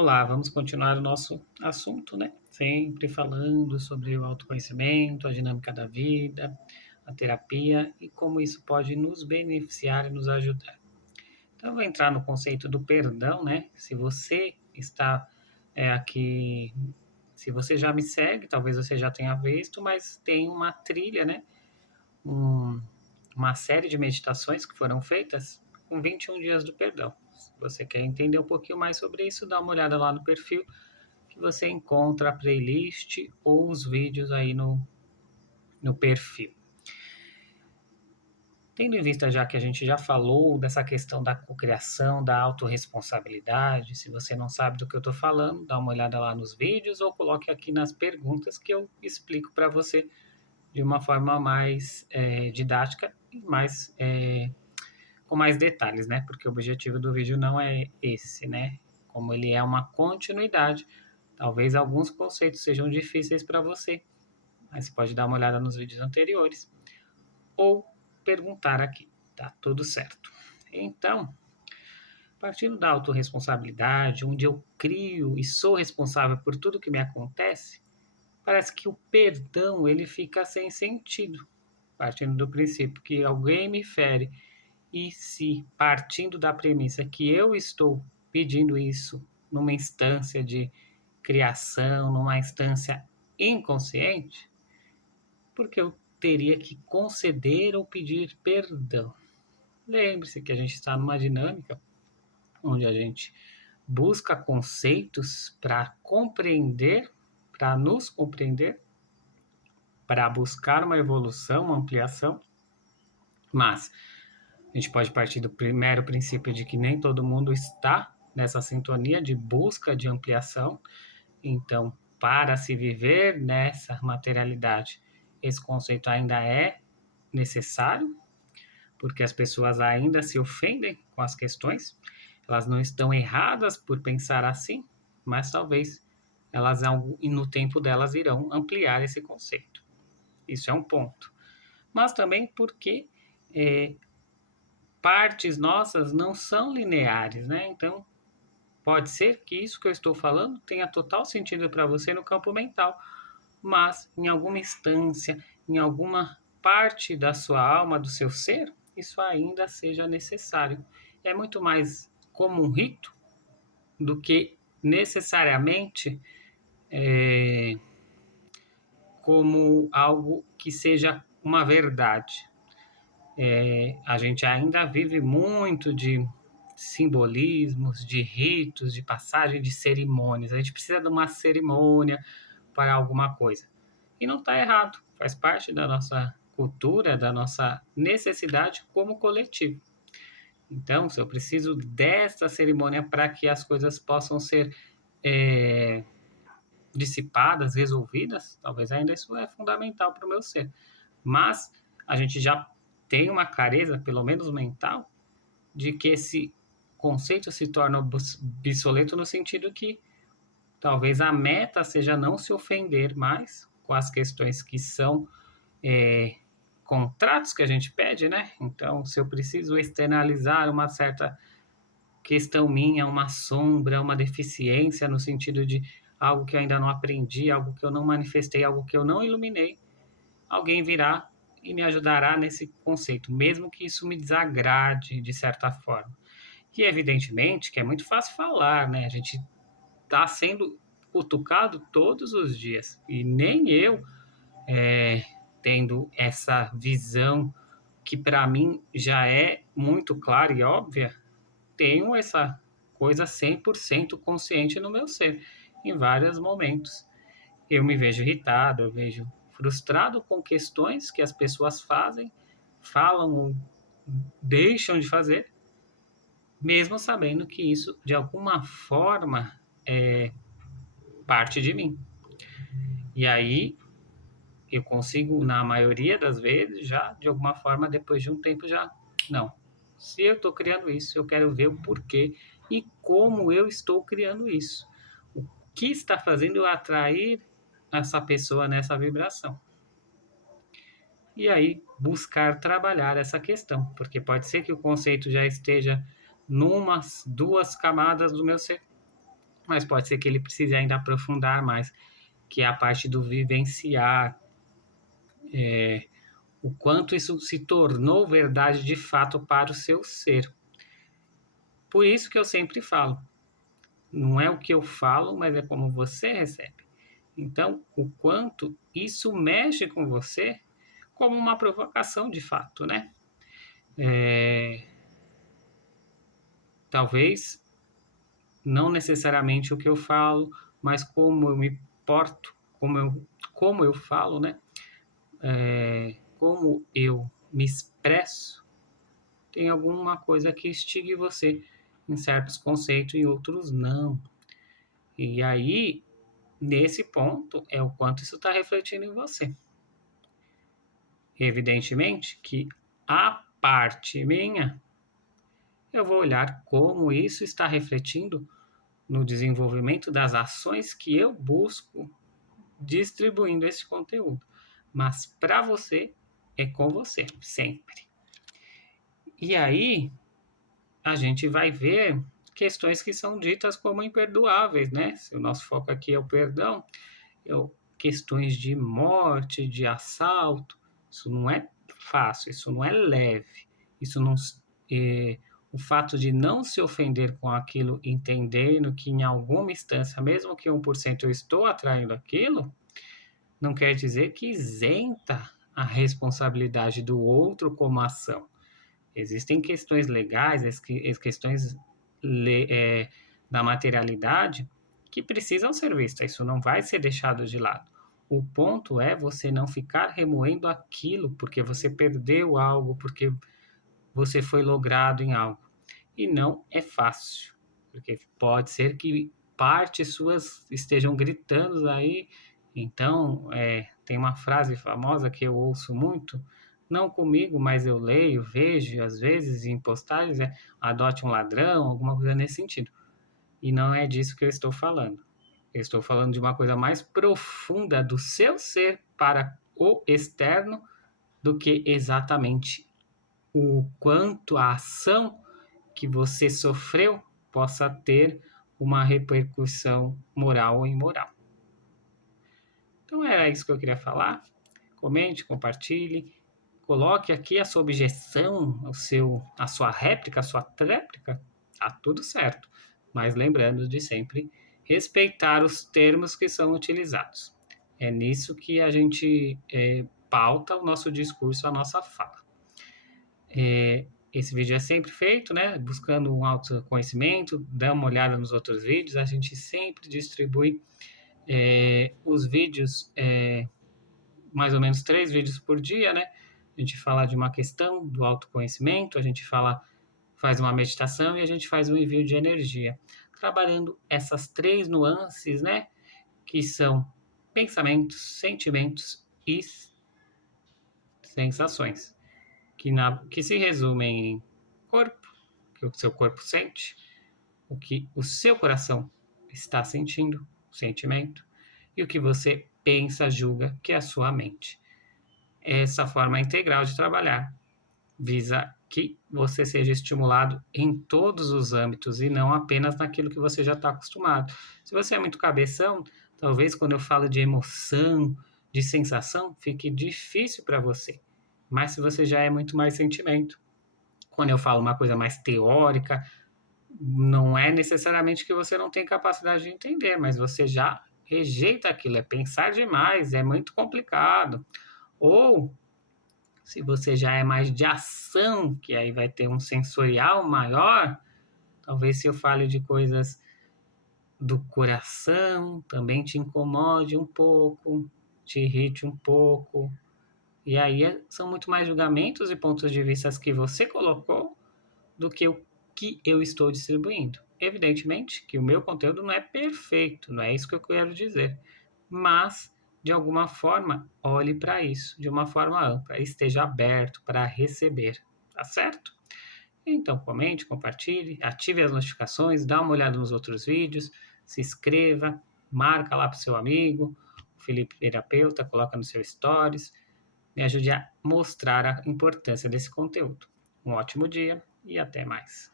Olá, vamos continuar o nosso assunto, né? Sempre falando sobre o autoconhecimento, a dinâmica da vida, a terapia e como isso pode nos beneficiar e nos ajudar. Então, eu vou entrar no conceito do perdão, né? Se você está aqui, se você já me segue, talvez você já tenha visto, mas tem uma trilha, né? Um- uma série de meditações que foram feitas com 21 dias do perdão. Se você quer entender um pouquinho mais sobre isso, dá uma olhada lá no perfil que você encontra a playlist ou os vídeos aí no perfil. Tendo em vista já que a gente já falou dessa questão da cocriação, da autorresponsabilidade, se você não sabe do que eu estou falando, dá uma olhada lá nos vídeos ou coloque aqui nas perguntas que eu explico para você de uma forma mais didática e com mais detalhes, né? Porque o objetivo do vídeo não é esse, né? Como ele é uma continuidade, talvez alguns conceitos sejam difíceis para você, mas você pode dar uma olhada nos vídeos anteriores ou perguntar aqui, tá tudo certo. Então, partindo da autorresponsabilidade, onde eu crio e sou responsável por tudo que me acontece, parece que o perdão ele fica sem sentido, partindo do princípio que alguém me fere e se partindo da premissa que eu estou pedindo isso numa instância de criação, numa instância inconsciente, porque eu teria que conceder ou pedir perdão. Lembre-se que a gente está numa dinâmica onde a gente busca conceitos para compreender, para nos compreender, para buscar uma evolução, uma ampliação, mas a gente pode partir do primeiro princípio de que nem todo mundo está nessa sintonia de busca de ampliação. Então, para se viver nessa materialidade, esse conceito ainda é necessário, porque as pessoas ainda se ofendem com as questões. Elas não estão erradas por pensar assim, mas talvez elas, no tempo delas, irão ampliar esse conceito. Isso é um ponto. Mas também porque é, partes nossas não são lineares, né? Então, pode ser que isso que eu estou falando tenha total sentido para você no campo mental, mas em alguma instância, em alguma parte da sua alma, do seu ser, isso ainda seja necessário. É muito mais como um rito do que necessariamente é, como algo que seja uma verdade. A gente ainda vive muito de simbolismos, de ritos, de passagem, de cerimônias. A gente precisa de uma cerimônia para alguma coisa. E não está errado, faz parte da nossa cultura, da nossa necessidade como coletivo. Então, se eu preciso desta cerimônia para que as coisas possam ser é, dissipadas, resolvidas, talvez ainda isso é fundamental para o meu ser. Mas a gente já tem uma clareza, pelo menos mental, de que esse conceito se torna obsoleto no sentido que talvez a meta seja não se ofender mais com as questões que são é, contratos que a gente pede, né? Então, se eu preciso externalizar uma certa questão minha, uma sombra, uma deficiência, no sentido de algo que eu ainda não aprendi, algo que eu não manifestei, algo que eu não iluminei, alguém virá e me ajudará nesse conceito, mesmo que isso me desagrade de certa forma. E evidentemente que é muito fácil falar, né? A gente está sendo cutucado todos os dias e nem eu tendo essa visão que para mim já é muito clara e óbvia, tenho essa coisa 100% consciente no meu ser, em vários momentos. Eu me vejo irritado, eu vejo frustrado com questões que as pessoas fazem, falam ou deixam de fazer, mesmo sabendo que isso, de alguma forma, é parte de mim. E aí eu consigo, na maioria das vezes, já, de alguma forma, depois de um tempo, já, não. Se eu estou criando isso, eu quero ver o porquê e como eu estou criando isso. O que está fazendo eu atrair essa pessoa nessa vibração? E aí, buscar trabalhar essa questão, porque pode ser que o conceito já esteja numas duas camadas do meu ser, mas pode ser que ele precise ainda aprofundar mais, que é a parte do vivenciar, o quanto isso se tornou verdade de fato para o seu ser. Por isso que eu sempre falo, não é o que eu falo, mas é como você recebe. Então, o quanto isso mexe com você como uma provocação de fato, né? Talvez não necessariamente o que eu falo, mas como eu me porto, como eu falo, né? Como eu me expresso, tem alguma coisa que instigue você em certos conceitos e outros não. E aí, nesse ponto, é o quanto isso está refletindo em você. Evidentemente que a parte minha, eu vou olhar como isso está refletindo no desenvolvimento das ações que eu busco distribuindo esse conteúdo. Mas para você, é com você, sempre. E aí, a gente vai ver questões que são ditas como imperdoáveis, né? Se o nosso foco aqui é o perdão, questões de morte, de assalto, isso não é fácil, isso não é leve, isso não, o fato de não se ofender com aquilo, entendendo que em alguma instância, mesmo que 1% eu estou atraindo aquilo, não quer dizer que isenta a responsabilidade do outro como ação. Existem questões legais, as questões da materialidade que precisam ser vistas. Isso não vai ser deixado de lado. O ponto é você não ficar remoendo aquilo porque você perdeu algo, porque você foi logrado em algo. E não é fácil, porque pode ser que partes suas estejam gritando aí. Então, tem uma frase famosa que eu ouço muito, não comigo, mas eu leio, vejo, às vezes em postagens, adote um ladrão, alguma coisa nesse sentido. E não é disso que eu estou falando. Eu estou falando de uma coisa mais profunda do seu ser para o externo do que exatamente o quanto a ação que você sofreu possa ter uma repercussão moral ou imoral. Então era isso que eu queria falar. Comente, compartilhe, coloque aqui a sua objeção, a sua réplica, a sua tréplica, tá tudo certo. Mas lembrando de sempre respeitar os termos que são utilizados. É nisso que a gente pauta o nosso discurso, a nossa fala. Esse vídeo é sempre feito, né? Buscando um autoconhecimento, dá uma olhada nos outros vídeos, a gente sempre distribui os vídeos, mais ou menos 3 vídeos por dia, né? A gente fala de uma questão do autoconhecimento, a gente faz uma meditação e a gente faz um envio de energia. Trabalhando essas 3 nuances, né? Que são pensamentos, sentimentos e sensações. Que se resumem em corpo, que o seu corpo sente, o que o seu coração está sentindo, sentimento, e o que você pensa, julga, que é a sua mente. Essa forma integral de trabalhar visa que você seja estimulado em todos os âmbitos e não apenas naquilo que você já está acostumado. Se você é muito cabeção, talvez quando eu falo de emoção, de sensação, fique difícil para você. Mas se você já é muito mais sentimento, quando eu falo uma coisa mais teórica, não é necessariamente que você não tem capacidade de entender, mas você já rejeita aquilo, é pensar demais, é muito complicado. Ou se você já é mais de ação, que aí vai ter um sensorial maior, talvez se eu fale de coisas do coração, também te incomode um pouco, te irrite um pouco. E aí são muito mais julgamentos e pontos de vista que você colocou do que o que eu estou distribuindo. Evidentemente que o meu conteúdo não é perfeito, não é isso que eu quero dizer, mas de alguma forma olhe para isso de uma forma ampla, esteja aberto para receber, tá certo? Então comente, compartilhe, ative as notificações, dá uma olhada nos outros vídeos, se inscreva, marca lá para o seu amigo, o Felipe Terapeuta, coloca no seu stories, me ajude a mostrar a importância desse conteúdo. Um ótimo dia e até mais.